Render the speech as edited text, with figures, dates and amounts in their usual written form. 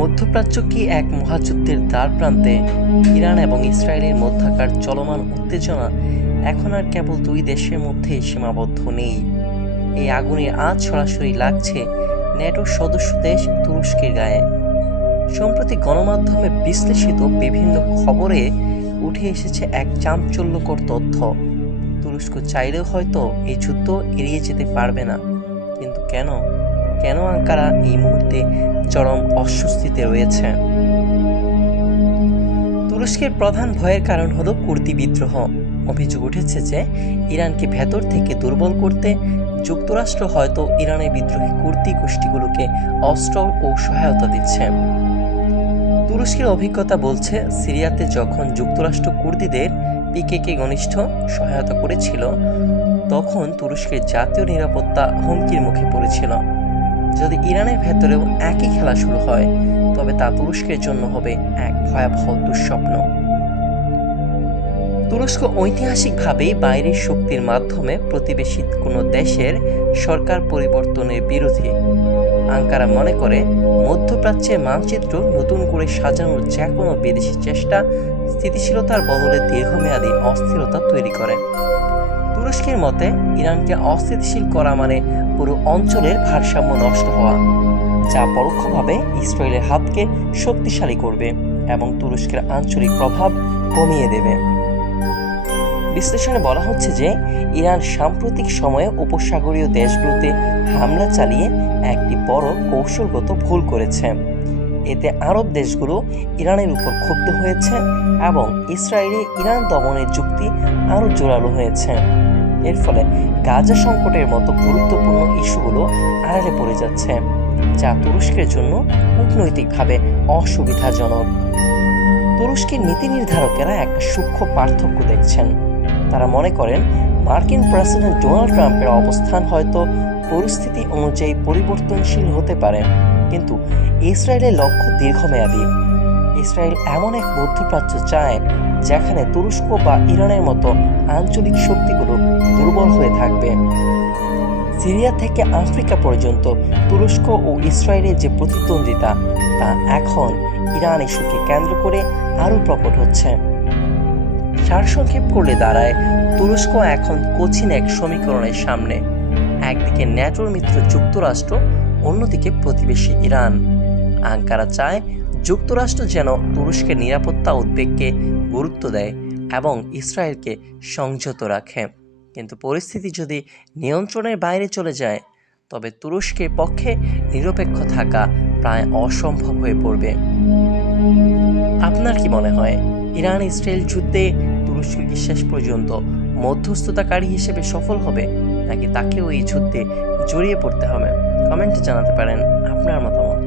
মধ্যপ্রাচ্য কি এক মহাযুদ্ধের দ্বারপ্রান্তে? ইরান এবং ইসরায়েলের মধ্যকার চলমান উত্তেজনা এখন আর কেবল দুই দেশের মধ্যে সীমাবদ্ধ নেই। এই আগুনের আঁচ সরাসরি লাগছে ন্যাটোর সদস্য দেশ তুরস্কের গায়ে। সম্প্রতি গণমাধ্যমে বিশ্লেষিত বিভিন্ন খবরে উঠে এসেছে এক চাঞ্চল্যকর তথ্য। তুরস্ক চাইলেও হয়তো এই যুদ্ধ এড়িয়ে যেতে পারবে না। কিন্তু কেন আঙ্কারা এই মুহূর্তে চরম অস্বস্তিতে রয়েছে? তুরস্কের প্রধান ভয়ের কারণ হলো কুর্দি বিদ্রোহ। অভিযোগ উঠেছে যে ইরানকে ভেতর থেকে দুর্বল করতে যুক্তরাষ্ট্র হয়তো ইরানের বিদ্রোহী কুর্দি গোষ্ঠীগুলোকে অস্ত্র ও সহায়তা দিচ্ছে। তুরস্কের অভিজ্ঞতা বলছে, সিরিয়াতে যখন যুক্তরাষ্ট্র কুর্দিদের পিকেকে ঘনিষ্ঠ সহায়তা করেছিল, তখন তুরস্কের জাতীয় নিরাপত্তা হুমকির মুখে পড়েছিল। যদি ইরানের ভেতরেও একই খেলা শুরু হয়, তবে তা তুরস্কের জন্য হবে এক ভয়াবহ দুঃস্বপ্ন। তুরস্ক ঐতিহাসিকভাবেই বাইরের শক্তির মাধ্যমে প্রতিবেশী কোনো দেশের সরকার পরিবর্তনের বিরোধী। আঙ্কারা মনে করে, মধ্যপ্রাচ্যের মানচিত্র নতুন করে সাজানোর যে কোনো বিদেশি চেষ্টা স্থিতিশীলতার বদলে দীর্ঘমেয়াদী অস্থিরতা তৈরি করে। তুরস্কের মতে, ইরানকে অস্থিতিশীল করা মানে পুরো অঞ্চলের ভারসাম্য নষ্ট হওয়া, যা পরোক্ষভাবে ইসরায়েলের হাতকে শক্তিশালী করবে এবং তুরস্কের আঞ্চলিক প্রভাব কমিয়ে দেবে। বিশ্লেষণে বলা হচ্ছে যে ইরান সাম্প্রতিক সময়ে উপসাগরীয় দেশগুলোতে হামলা চালিয়ে একটি বড় কৌশলগত ভুল করেছে। এতে আরব দেশগুলো ইরানের উপর ক্ষুব্ধ হয়েছে এবং ইসরায়েলে ইরান দমনের যুক্তি আরও জোরালো হয়েছে। এর ফলে গাজা সংকটের মতো গুরুত্বপূর্ণ ইস্যুগুলো আড়ালে পড়ে যাচ্ছে, যা তুরস্কের জন্য কূটনৈতিকভাবে অসুবিধাজনক। তুরস্কের নীতি নির্ধারকেরা একটা সূক্ষ্ম পার্থক্য দেখছেন। তারা মনে করেন, মার্কিন প্রেসিডেন্ট ডোনাল্ড ট্রাম্পের অবস্থান হয়তো পরিস্থিতি অনুযায়ী পরিবর্তনশীল হতে পারে, কিন্তু ইসরায়েলের লক্ষ্য দীর্ঘমেয়াদী। ইসরায়েল এমন এক মধ্যপ্রাচ্য চায় যেখানে তুরস্ক বা ইরানের মতো আঞ্চলিক শক্তিগুলো দুর্বল হয়ে থাকবে। সিরিয়া থেকে আফ্রিকা পর্যন্ত তুরস্ক ও ইসরায়েলের যে প্রতিদ্বন্দ্বিতা, তা এখন ইরান ইস্যুকে কেন্দ্র করে আরও প্রকট হচ্ছে। সারসংক্ষেপ করলে দাঁড়ায়, তুরস্ক এখন কঠিন এক সমীকরণের সামনে। একদিকে ন্যাটোর মিত্র যুক্তরাষ্ট্র, অন্যদিকে প্রতিবেশী ইরান। আঙ্কারা চায় যুক্তরাষ্ট্র যেন তুরস্কের নিরাপত্তা উদ্বেগকে গুরুত্ব দেয় এবং ইসরায়েলকে সংযত রাখে। কিন্তু পরিস্থিতি যদি নিয়ন্ত্রণের বাইরে চলে যায়, তবে তুরস্কের পক্ষে নিরপেক্ষ থাকা প্রায় অসম্ভব হয়ে পড়বে। আপনার কি মনে হয়, ইরান ইসরায়েল যুদ্ধে তুরস্ক কি শেষ পর্যন্ত মধ্যস্থতাকারী হিসেবে সফল হবে, নাকি তাকেও এই যুদ্ধে জড়িয়ে পড়তে হবে? কমেন্টে জানাতে পারেন আপনার মতামত।